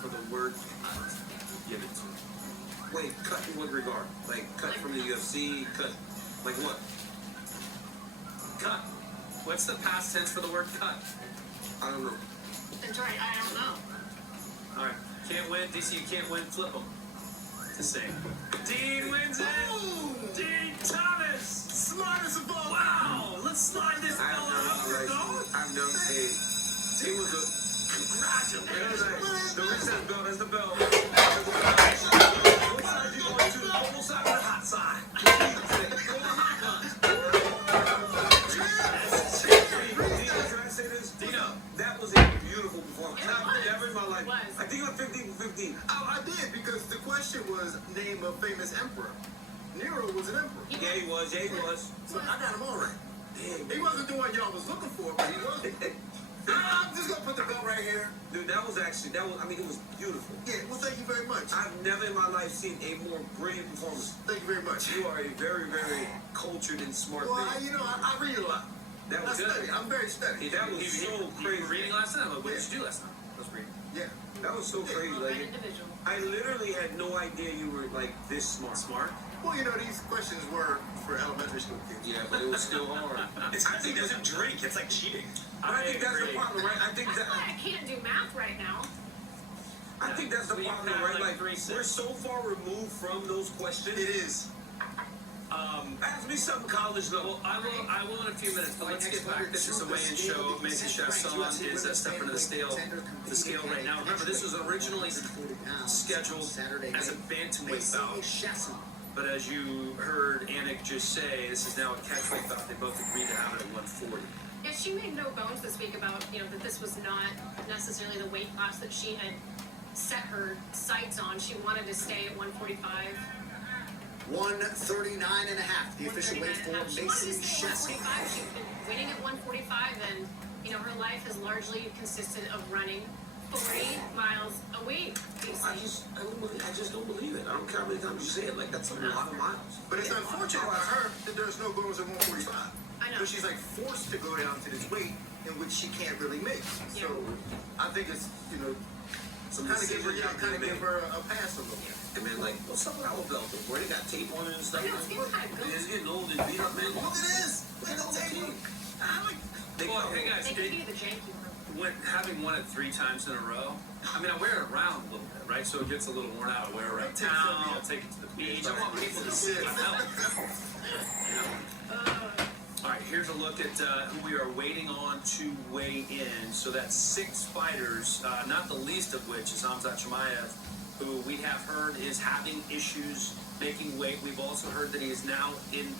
for the word cut. Give it to me. Wait, cut in what regard? Like cut from the UFC? Cut like what? Cut. What's the past tense for the word cut? I don't know. That's right, I don't know. Alright. Can't win. DC, you can't win. Flip them. The same. Dean wins it. Dean Thomas. Smart as a ball. Wow. Let's slide this ball out. I've known. Hey, Dean was a. Congratulations. The reset bell. That's the bell. What side you going to? The cold side or the hot side? Go the hot one. Can I say this? Dino, that was a beautiful performance. Never in my life. I think I'm 15 for 15. I did, because the question was name a famous emperor. Nero was an emperor. Yeah, he was. Yeah, he was. So I got him all right. Damn. He wasn't the one y'all was looking for, but he was. I'm just gonna put the belt right here. Dude, that was, I mean, it was beautiful. Yeah, well, thank you very much. I've never in my life seen a more brilliant performance. Thank you very much. You are a very, very cultured and smart Well, man. I read a lot. That was I good. study. I'm very studied. Hey, that was so crazy. Reading last night? What did you do last night? I was reading. Yeah. That was so crazy. Well, Like, an individual. I literally had no idea you were like this smart. Smart? Well, these questions were for elementary school kids. Yeah, but it was still hard. It's because he doesn't drink. It's like cheating. I think that's the problem, right? I think That's that. why I can't do math right now. I think that's the problem, right? Like, we're so far removed from those questions. It is. Ask me something college level. Well, I will in a few minutes, but let's get back. This is the weigh-in show. Macy Chasson is stepping to the scale right now. Remember, this was originally scheduled as a bantamweight bout. But as you heard Anik just say, this is now a catchweight bout. They both agreed to have it at 140. Yeah, she made no bones this week about, that this was not necessarily the weight class that she had set her sights on. She wanted to stay at 145. 139 and a half, the official weight for She wanted to Macy stay at Chasson. 145. She's been winning at 145, and, her life has largely consisted of running 40 miles a week. I just don't believe it. I don't care how many times you say it. Like, that's a lot of miles. But it's unfortunate for her that there's no goals at 145. I know. So she's like forced to go down to this weight in which she can't really make. So I think it's, kind of give her a pass a little. And man, like, what's up with our belt? Where they got tape on it and stuff? I know, it's getting kind of good. It's getting old and beat up, man. Look at this. Look at the tape. Well, hey guys, They could be the janky one. having won it 3 times in a row, I mean, I wear it around a little bit, right? So it gets a little worn out. I wear it around town, I'll take it to the beach. I want people to see my health. All right, here's a look at who we are waiting on to weigh in. So that's 6 fighters, not the least of which is Hamzat Chimaev, who we have heard is having issues making weight. We've also heard that he is now in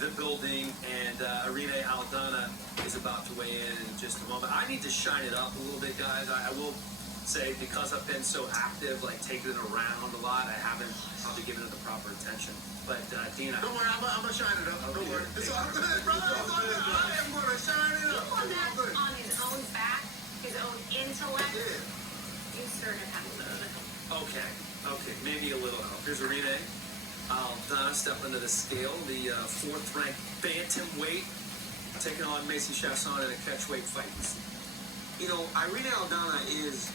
the building, and Irene Aldana is about to weigh in just a moment. I need to shine it up a little bit, guys. I will say, because I've been so active, like taking it around a lot, I haven't probably given it the proper attention. But Dina, Don't worry, I'm gonna shine it up. Don't worry. It's all good, brother. I am gonna shine it He up. won that on his own back, his own intellect. Yeah. You sort of have a little bit. okay, maybe a little help. Here's Irene Aldana stepping to the scale, the 4th-ranked bantamweight, taking on Macy Chasson in a catchweight fight. Irene Aldana is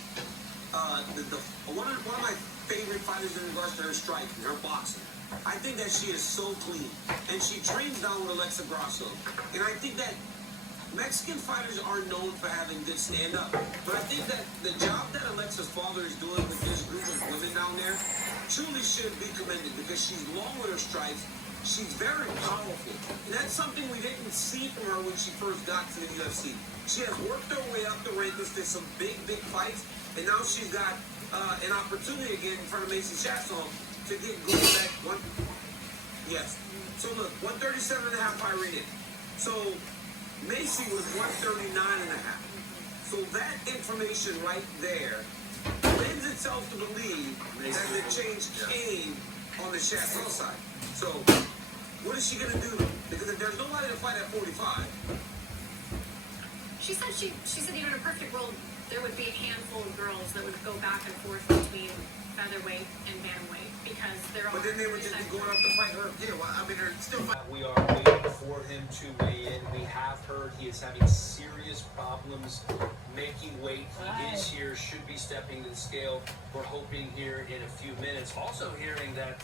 one of my favorite fighters in regards to her striking, her boxing. I think that she is so clean, and she trains down with Alexa Grasso. And I think that Mexican fighters are known for having good stand-up, but I think that the job that Alexa's father is doing with this group of women down there truly should be commended, because she's long with her strikes. She's very powerful, and that's something we didn't see from her when she first got to the UFC. She has worked her way up the rankings to some big fights, and now she's got an opportunity again in front of Macy Chasson to get going back. Yes. So look, 137 and a half Irene. So Macy was 139 and a half. So that information right there lends itself to believe that the change came on the Chasson side. So what is she going to do? Because if there's nobody to fight at 45. She said even in a perfect world, there would be a handful of girls that would go back and forth between featherweight and bantamweight because they're all. But then they would just be going up to fight her. Yeah, well, I mean, they're still fighting. We are waiting for him to weigh in. We have heard he is having serious problems making weight. He is here, should be stepping to the scale. We're hoping here in a few minutes. Also hearing that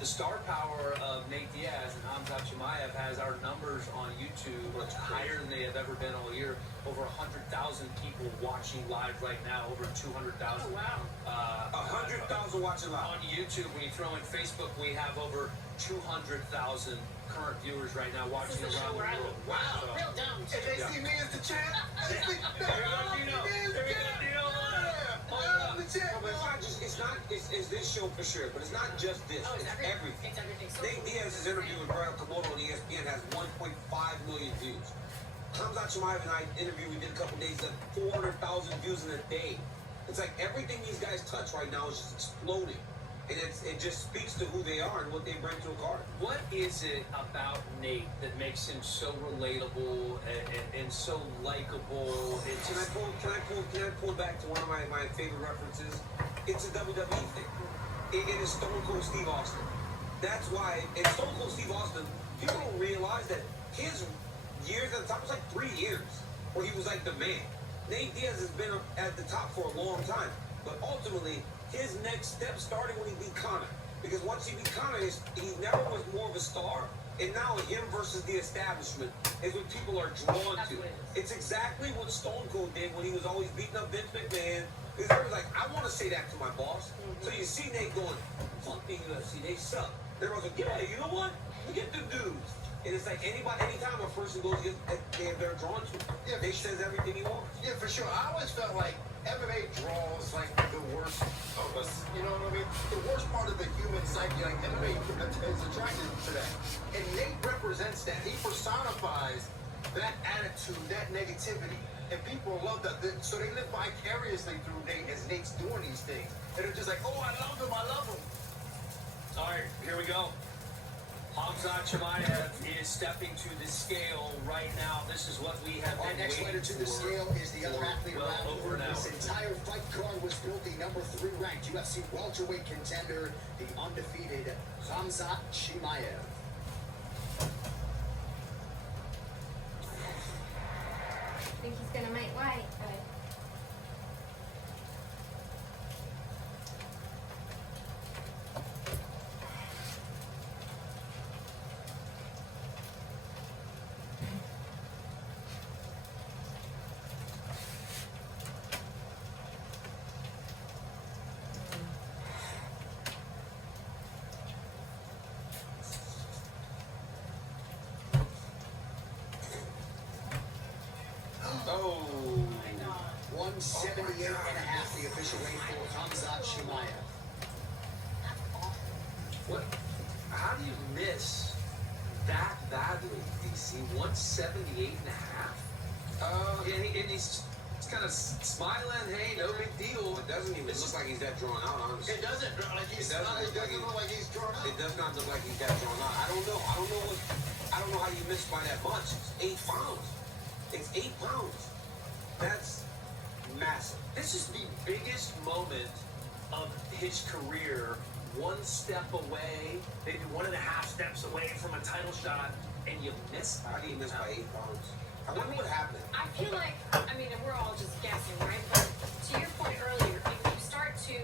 the star power of Nate Diaz and Hamzat Chimaev has our numbers on YouTube higher than they have ever been all year. Over 100,000 people watching live right now. Over 200,000. Oh, wow. 100,000 watching live. On YouTube, when you throw in Facebook, we have over 200,000 current viewers right now watching This is the around show the where I world. look real dumb. And they see me as the champ. They think There we go, Dino. There we go, Dino. I'm the champ. No, but it's not just, it's this show for sure, but it's not just this, Oh, it's everything. It's everything. So Nate Diaz's interview with Brian Komodo on ESPN has 1.5 million views. Hamzat Chimaev and I interview we did a couple days at 400,000 views in a day. It's like everything these guys touch right now is just exploding. And it just speaks to who they are and what they bring to a card. What is it about Nate that makes him so relatable and so likable? Can I pull back to one of my favorite references? It's a WWE thing. It is Stone Cold Steve Austin. That's why, and Stone Cold Steve Austin, people don't realize that his years at the top was like 3 years where he was like the man. Nate Diaz has been at the top for a long time, but ultimately his next step started when he beat Conor. Because once he beat Conor, he never was more of a star, and now him versus the establishment is what people are drawn That's to. what it is. It's exactly what Stone Cold did when he was always beating up Vince McMahon. Because everyone's like, I want to say that to my boss. So you see Nate going, fuck the UFC, they suck. Everyone's like, yeah, you know what? Look at the dudes. And it's like anytime a person goes against, they're drawn to. Yeah, Nate says everything he wants. Yeah, for sure. I always felt like MMA draws like the worst of us. You know what I mean? The worst part of the human psyche, like MMA is attracted to that. And Nate represents that. He personifies that attitude, that negativity. And people love that. So they live vicariously through Nate as Nate's doing these things. And they're just like, oh, I love him, I love him. All right, here we go. Hamzat Chimaev is stepping to the scale right now. This is what we have Our been next waiting fighter to the for scale is the other athlete well around over an hour. This entire fight card was built the number 3 ranked UFC welterweight contender, the undefeated Hamzat Chimaev. I think he's gonna make weight, but Oh. 178 and a half, the official weight for Hamzat Chimaev. What? How do you miss that badly, DC? 178 and a half? And he's kind of smiling, hey, no big deal. It doesn't even look like he's that drawn out, honestly. It doesn't look like he's drawn out. It does not look like he's that drawn out. I don't know how you missed by that much. It's 8 pounds. It's 8 pounds. That's massive. This is the biggest moment of his career. One step away, maybe 1.5 steps away from a title shot, and you miss. How do you miss by 8 pounds? I wonder what happened. I feel like, I mean, and we're all just guessing, right? But to your point earlier, if you start to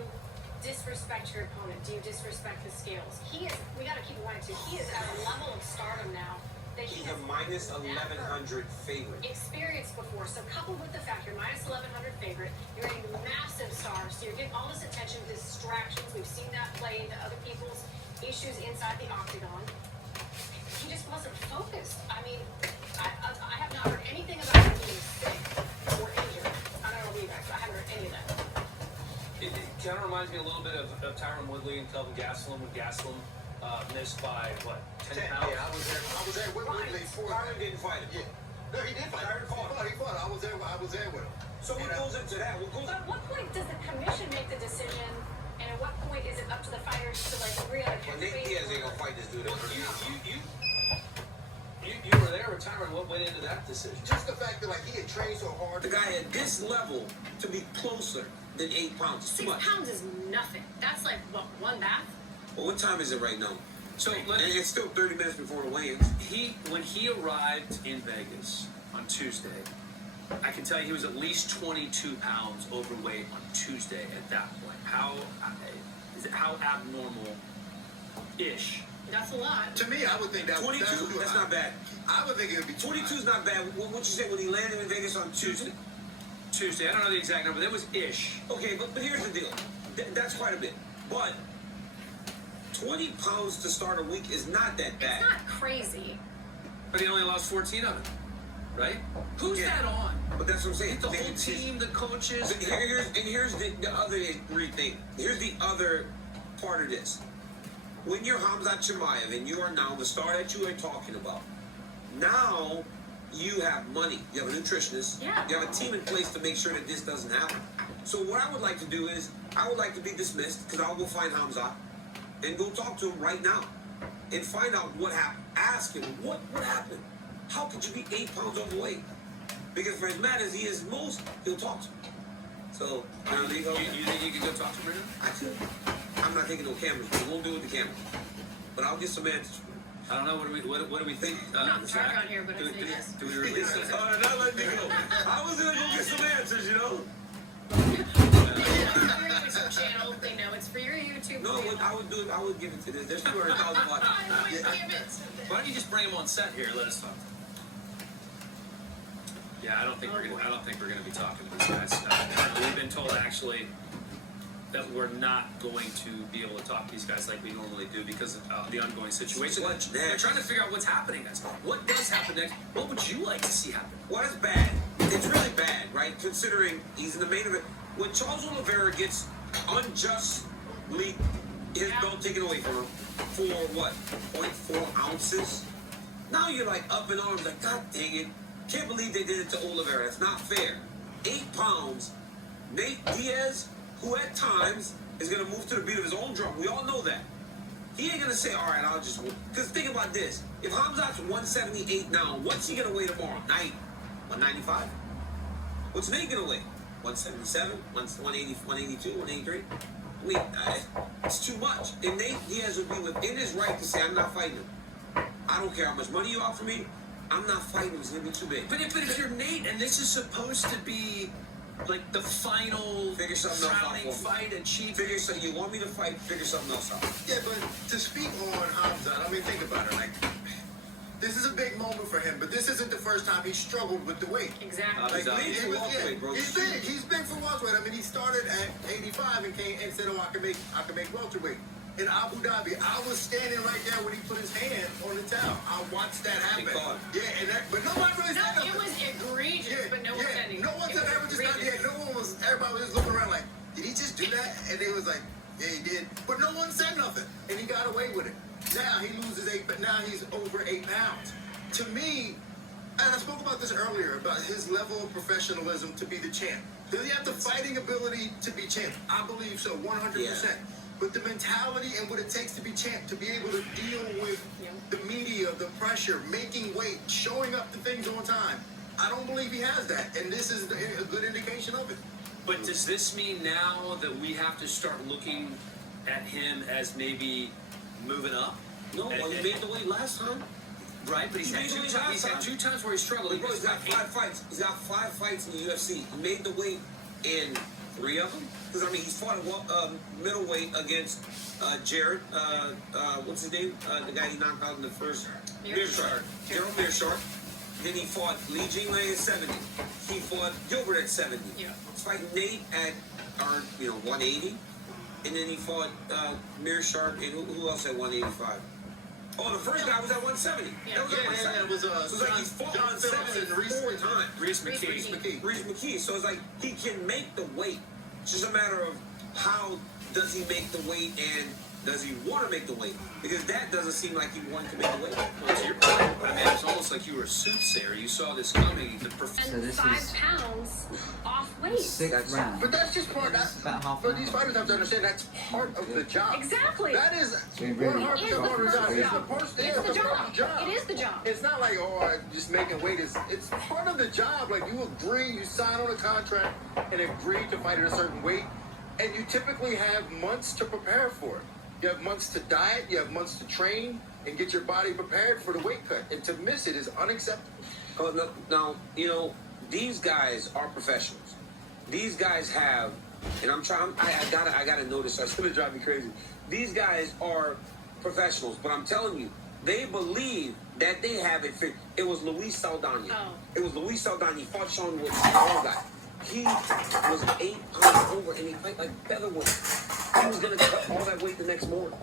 disrespect your opponent, do you disrespect the scales? We got to keep in mind too, he is at a level of stardom now that he He's has a minus never 1100 favorite. experienced before. So coupled with the fact you're minus 1100 favorite, you're getting massive stars, so you're getting all this attention, distractions. We've seen that play into other people's issues inside the octagon. He just wasn't focused. I mean, I have not heard anything about him being sick or injured. I don't know about you guys, but I haven't heard any of that. It kind of reminds me a little bit of Tyron Woodley and Kelvin Gastelum when Gastelum missed by, what, 10 pounds? Yeah, I was there with Woodley for Tyron didn't fight him. Yeah. No, he did fight. Tyron fought. He fought. I was there with him. So what goes into that? What goes But at what point does the commission make the decision, and at what point is it up to the fighters to like agree on a Well, Nate Diaz ain't gonna fight this dude. Well, you were there with Tyron. What went into that decision? Just the fact that like he had trained so hard. The guy at this level to be closer than 8 pounds is too 6 much. pounds is nothing. That's like, what, one bath? Well, what time is it right now? So And it's still 30 minutes before the weigh-ins. when he arrived in Vegas on Tuesday, I can tell you he was at least 22 pounds overweight on Tuesday at that point. How abnormal-ish? That's a lot. To me, I would think that 22? That's not bad. I would think it would be 22 is not bad. What you say when he landed in Vegas on Tuesday? Tuesday, I don't know the exact number. That was ish. Okay, but here's the deal. That's quite a bit. But 20 pounds to start a week is not that bad. It's not crazy. But he only lost 14 of it, right? Who's Yeah. that on? But that's what I'm saying. The whole team, the coaches. Here's the other thing. Here's the other part of this. When you're Hamzat Chimaev and you are now the star that you are talking about, now you have money. You have a nutritionist. Yeah. You have a team in place to make sure that this doesn't happen. So what I would like to do is, I would like to be dismissed because I'll go find Hamzat and go talk to him right now and find out what happened. Ask him, what happened? How could you be 8 pounds overweight? Because for as mad as he is most, he'll talk to me. So, there you go. You think you can go talk to him right now? I could. I'm not taking no cameras. We won't do it with the camera. But I'll get some answers. I don't know. What do we think? I'm not Zach? drunk on here, but I say yes. Do we release it? Not let me go. I was gonna go get some answers, you know. For your YouTube channel, they know it's for your YouTube No, channel. I would do it. I would give it to this. There's 200,000 watts. I would give it to them. Why don't you just bring him on set here? Let us talk. Yeah, I don't think we're gonna be talking to these guys. We've been told actually that we're not going to be able to talk to these guys like we normally do because of the ongoing situation. What's We're next? trying to figure out what's happening next. What does happen next? What would you like to see happen? Well, it's bad. It's really bad, right? Considering he's in the main event. When Charles Oliveira gets unjustly his belt taken away from him for what? 0.4 ounces? Now you're like up in arms, like, God dang it. Can't believe they did it to Oliveira. That's not fair. 8 pounds. Nate Diaz, who at times is going to move to the beat of his own drum. We all know that. He ain't going to say, all right, I'll just... Because think about this. If Hamzat's 178 now, what's he going to weigh tomorrow night? 195? What's Nate going to weigh? 177? 180, 182, 183? I mean, it's too much. And Nate Diaz would be within his right to say, I'm not fighting him. I don't care how much money you offer me. I'm not fighting him. It's going to be too big. But if you're Nate and this is supposed to be like the final Figure something else out crowning for me. fight, achievement. Figure so you want me to fight, figure something else out. Yeah, but to speak on Hamzat, I mean, think about it. Like, this is a big moment for him, but this isn't the first time he struggled with the weight. Exactly. Like, Exactly. big for welterweight, bro. He's big. He's big for welterweight. I mean, he started at 85 and came and said, "Oh, I can make welterweight." In Abu Dhabi, I was standing right there when he put his hand on the towel. I watched that happen. caught him. Yeah, and but nobody really No, said nothing. it was egregious, but no one said anything. No one said It ever was just not egregious. yet. No one was. Everybody was just looking around like, did he just do that? And they was like, yeah, he did. But no one said nothing, and he got away with it. Now he loses 8, but now he's over 8 pounds. To me, and I spoke about this earlier about his level of professionalism to be the champ. Does he have the fighting ability to be champ? I believe so, 100%. Yeah. But the mentality and what it takes to be champ, to be able to deal with the media, the pressure, making weight, showing up to things on time, I don't believe he has that. And this is a good indication of it. But does this mean now that we have to start looking at him as maybe moving up? No, well, he made the weight last time. Right, but he's had two times where he struggled. Bro, he's got 5 fights. He's got 5 fights in the UFC. He made the weight in 3 of them. Because, I mean, he's fought at middleweight against Jared. What's his name? The guy he knocked out in the first. Mearshart. Gerald Mearshart. Then he fought Li Jinglei at 70. He fought Gilbert at 70. Yeah. He's fighting Nate at 180. And then he fought Mearshart and who else at 185? Oh, the first guy was at 170. Yeah. That was at 170. It was So it's like he's fought John Phillips 170 and Reese 4 times. Reese Reese McKee. Reese McKee. So it's like he can make the weight. It's just a matter of how does he make the weight and Does he want to make the weight? Because that doesn't seem like he wanted to make the weight. Well, to your point, I mean, it's almost like you were a soothsayer. You saw this coming. And this 5 is pounds off weight. 6th round. But that's just part. It's about half But an these hour. fighters have to understand that's part of the job. Exactly. That is It really 100% It is the part of the first job. It's the job. first It's the job. first job. It is the job. It's not like, oh, I'm just making weight. It's part of the job. Like, you agree, you sign on a contract and agree to fight at a certain weight, and you typically have months to prepare for it. You have months to diet, you have months to train, and get your body prepared for the weight cut. And to miss it is unacceptable. Now, these guys are professionals. These guys have, and I'm trying. I gotta notice. That's gonna drive me crazy. These guys are professionals, but I'm telling you, they believe that they have it figured. It was Luis Saldana. Oh. It was Luis Saldana. He fought Sean Wood, a small guy. He was 8 pounds over, and he fight like featherweight. He was gonna cut all that weight the next morning.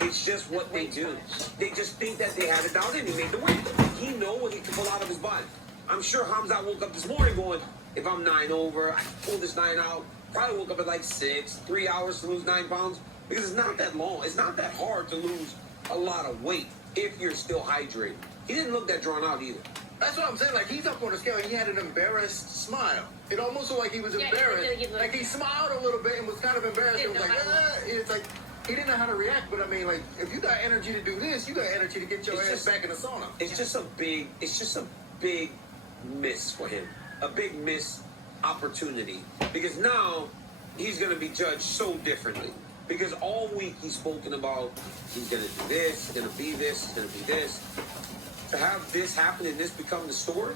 It's just what they do. They just think that they have it down, and he made the weight. He know what he can pull out of his body. I'm sure Hamza woke up this morning going, if I'm 9 over, I can pull this 9 out. Probably woke up at like 6, 3 hours to lose 9 pounds. Because it's not that long. It's not that hard to lose a lot of weight if you're still hydrated. He didn't look that drawn out either. That's what I'm saying. Like, he's up on the scale and he had an embarrassed smile. It almost looked like he was Yeah, embarrassed. he looked- Like, he smiled a little bit and was kind of embarrassed. It Didn't was like, know how to it's like, he didn't know how to react. But I mean, like, if you got energy to do this, you got energy to get your It's ass just- back in the sauna. It's just a big miss for him. A big miss opportunity. Because now he's going to be judged so differently. Because all week he's spoken about he's going to do this, he's going to be this, he's going to be this. To have this happen and this become the story,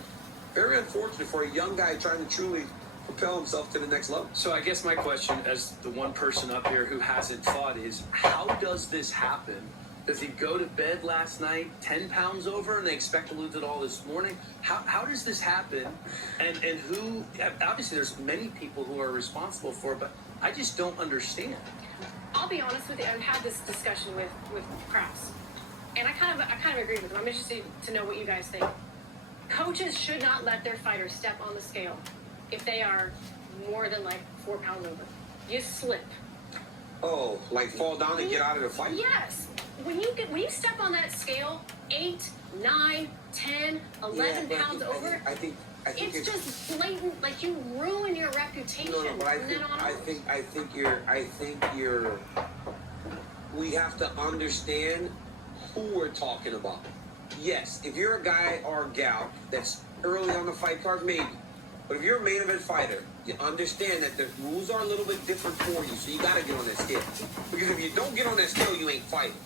very unfortunate for a young guy trying to truly propel himself to the next level. So I guess my question, as the one person up here who hasn't fought, is how does this happen? Does he go to bed last night 10 pounds over and they expect to lose it all this morning? How does this happen? And who, obviously there's many people who are responsible for it, but I just don't understand. I'll be honest with you. I've had this discussion with Krause, and I kind of agree with him. I'm interested to know what you guys think. Coaches should not let their fighters step on the scale if they are more than like 4 pounds over. You slip. Oh, like fall down and get out of the fight? Yes. When you step on that scale, 8, 9, 10, 11 but pounds over, I think it's just blatant. Like, you ruin your reputation. No, but from then on out. I think you're. We have to understand who we're talking about. Yes, if you're a guy or a gal that's early on the fight card, maybe. But if you're a main event fighter, you understand that the rules are a little bit different for you, so you got to get on that scale. Because if you don't get on that scale, you ain't fighting.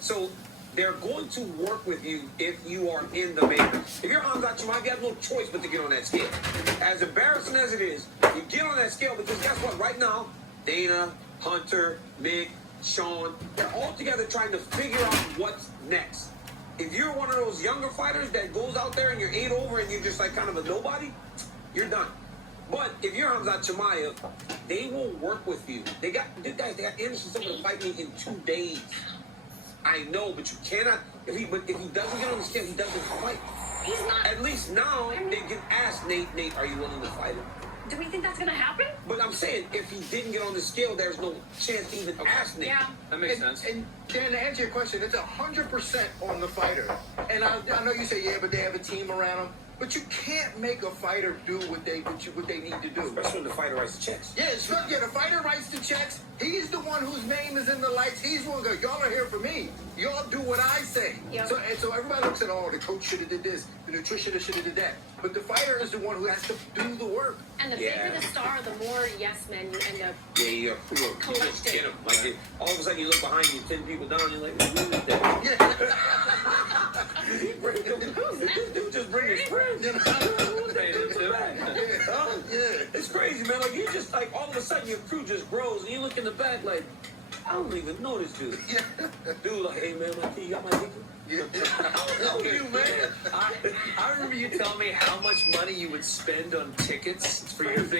So they're going to work with you if you are in the main event. If you're Hamza Chimaev, you have no choice but to get on that scale. As embarrassing as it is, you get on that scale because guess what? Right now, Dana, Hunter, Mick, Sean, they're all together trying to figure out what's next. If you're one of those younger fighters that goes out there and you're 8 over and you're just like kind of a nobody, you're done. But if you're Hamza Chimaev, they will work with you. They got Anderson Silva to fight me in 2 days. I know, but you cannot. If he doesn't get on the scale, he doesn't fight. He's not. At least now they can ask Nate, are you willing to fight him? Do we think that's going to happen? But I'm saying, if he didn't get on the scale, there's no chance to even ask Nate. Yeah. That makes sense. And Dan, to answer your question, it's 100% on the fighter. And I know you say, yeah, but they have a team around them. But you can't make a fighter do what they need to do. Especially when the fighter writes the checks. Yeah, the fighter writes the checks. He's the one whose name is in the lights. He's the one who goes, y'all are here for me. Y'all do what I say. Yep. So everybody looks at, oh, the coach should have did this, the nutritionist should have did that. But the fighter is the one who has to do the work. And the bigger the star, the more yes men you end up. Yeah, you just get him. Like, all of a sudden you look behind you, 10 people down, you're like, who is that? Yeah. This dude just bring his friends. You know? It's crazy, man. Like, you just, like, all of a sudden your crew just grows, and you look in the back like, I don't even know this dude. Yeah. Dude, like, hey, man, like, you got my ticket? Yeah. I don't know you, man. I remember you telling me how much money you would spend on tickets for your big